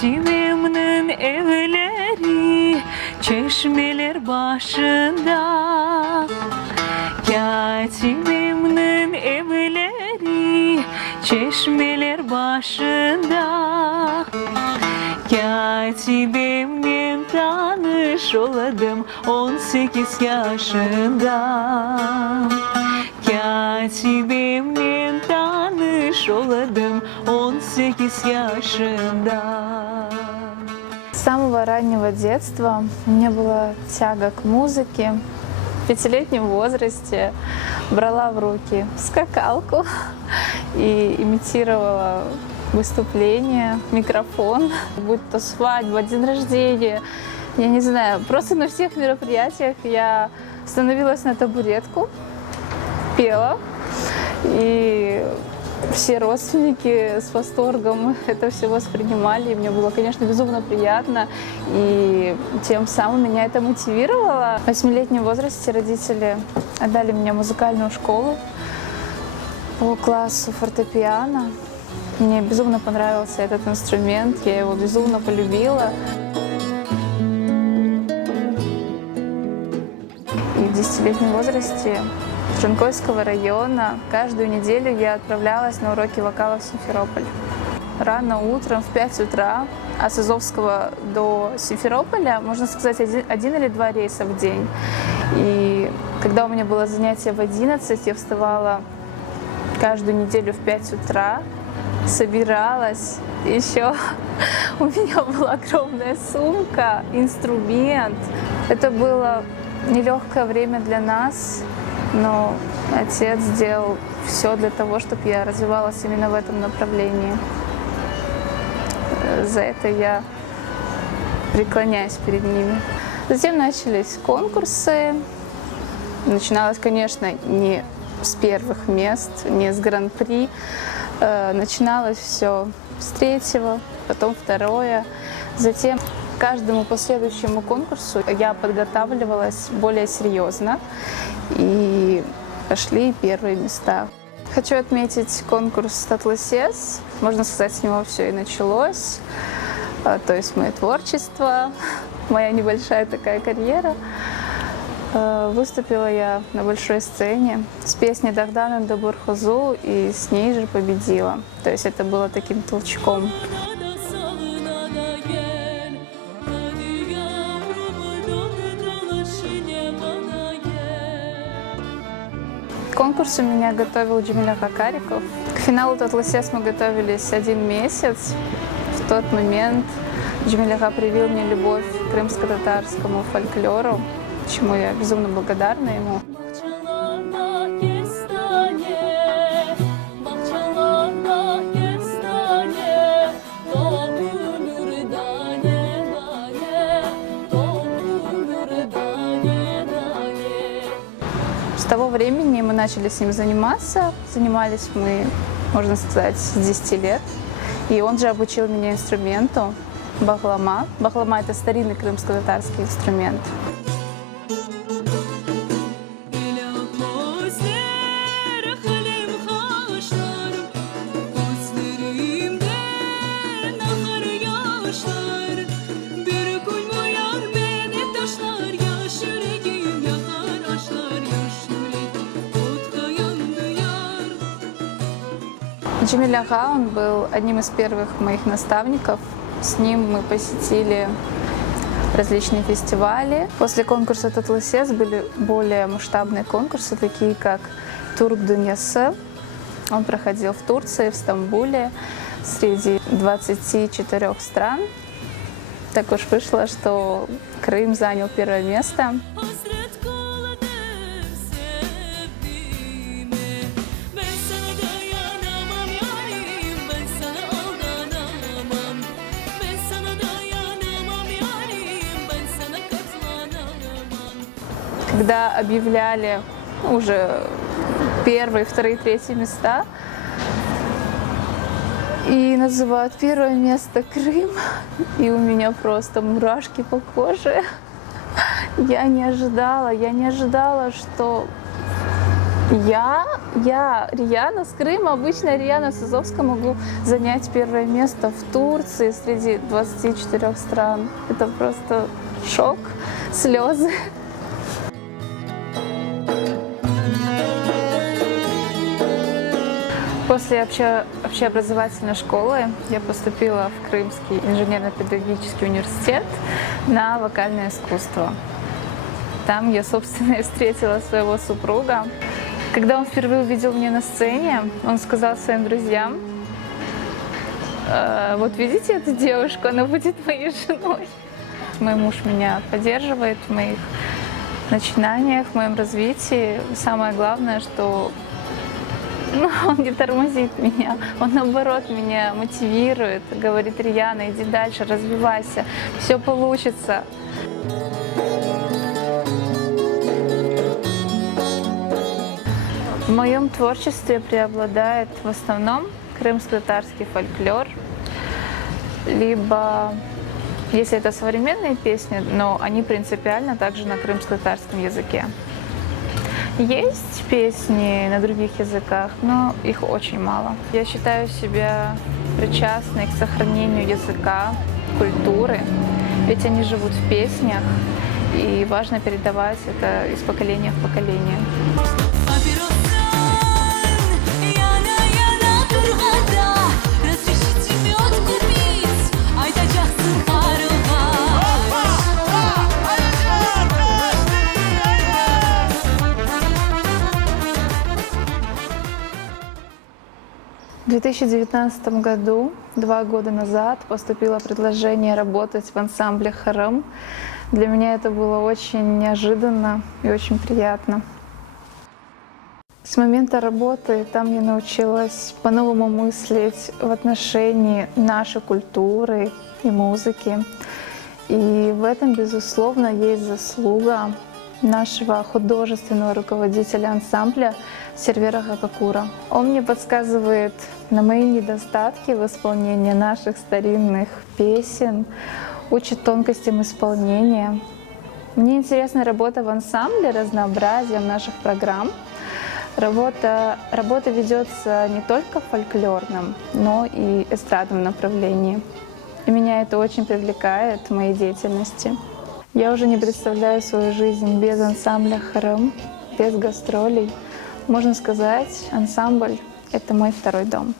Katimim'in evleri çeşmeler başında. Katimim'in evleri çeşmeler başında. Katibimle tanış oladım 18 yaşında. Katibimle tanış oladım 18 yaşında. С самого раннего детства у меня была тяга к музыке. В 5-летнем возрасте брала в руки скакалку и имитировала выступление, микрофон, будь то свадьба, день рождения, я не знаю, просто на всех мероприятиях я становилась на табуретку, пела, и все родственники с восторгом это все воспринимали, и мне было, конечно, безумно приятно, и тем самым меня это мотивировало. В 8-летнем возрасте родители отдали меня в музыкальную школу по классу фортепиано. Мне безумно понравился этот инструмент, я его безумно полюбила. И в 10-летнем возрасте Джанкойского района каждую неделю я отправлялась на уроки вокала в Симферополь. Рано утром, в 5 утра, а с Азовского до Симферополя, можно сказать, один или два рейса в день. И когда у меня было занятие в 11, я вставала каждую неделю в 5 утра, собиралась, еще у меня была огромная сумка, инструмент. Это было нелегкое время для нас, но отец сделал все для того, чтобы я развивалась именно в этом направлении. За это я преклоняюсь перед ними. Затем начались конкурсы. Начиналось, конечно, не с первых мест, не с гран-при. Начиналось все с 3-го, потом 2-е. Затем к каждому последующему конкурсу я подготавливалась более серьезно, и пошли первые места. Хочу отметить конкурс «Татлысес». Можно сказать, с него все и началось. То есть мое творчество, моя небольшая такая карьера. Выступила я на большой сцене с песней «Дахдан Эндебурхозу» и с ней же победила. То есть это было таким толчком. К конкурсу меня готовил Джамиляга Кариков. К финалу «Татлысес» мы готовились 1 месяц. В тот момент Джамиляга привил мне любовь к крымско-татарскому фольклору, чему я безумно благодарна ему. С того времени мы начали с ним заниматься. Занимались мы, можно сказать, с 10 лет. И он же обучил меня инструменту бахлама. Бахлама – это старинный крымско-татарский инструмент. Джамиляга, он был одним из первых моих наставников. С ним мы посетили различные фестивали. После конкурса «Татлысес» были более масштабные конкурсы, такие как «Турк Дуньясы». Он проходил в Турции, в Стамбуле, среди 24 стран. Так уж вышло, что Крым занял 1-е место. Когда объявляли уже 1-е, 2-е, 3-е места и называют 1-е место Крым, и у меня просто мурашки по коже. Я не ожидала, что Я Рияна с Крыма, обычно Рияна с Азовска, могу занять первое место в Турции среди 24 стран. Это просто шок, слезы. После общеобразовательной школы я поступила в Крымский инженерно-педагогический университет на вокальное искусство. Там я, собственно, и встретила своего супруга. Когда он впервые увидел меня на сцене, он сказал своим друзьям: вот видите эту девушку, она будет моей женой. Мой муж меня поддерживает в моих начинаниях, в моем развитии. Самое главное, что он не тормозит меня, он наоборот меня мотивирует, говорит: Рияна, иди дальше, развивайся, все получится. В моем творчестве преобладает в основном крымско-татарский фольклор, либо, если это современные песни, но они принципиально также на крымско-татарском языке. Есть песни на других языках, но их очень мало. Я считаю себя причастной к сохранению языка, культуры, ведь они живут в песнях, и важно передавать это из поколения в поколение. В 2019 году, 2 года назад, поступило предложение работать в ансамбле «Хором». Для меня это было очень неожиданно и очень приятно. С момента работы там я научилась по-новому мыслить в отношении нашей культуры и музыки. И в этом, безусловно, есть заслуга нашего художественного руководителя ансамбля Сервера Хакакура. Он мне подсказывает на мои недостатки в исполнении наших старинных песен, учит тонкостям исполнения. Мне интересна работа в ансамбле, разнообразием наших программ. Работа ведется не только в фольклорном, но и эстрадном направлении. И меня это очень привлекает в моей деятельности. Я уже не представляю свою жизнь без ансамбля «Хором», без гастролей. Можно сказать, ансамбль — это мой второй дом.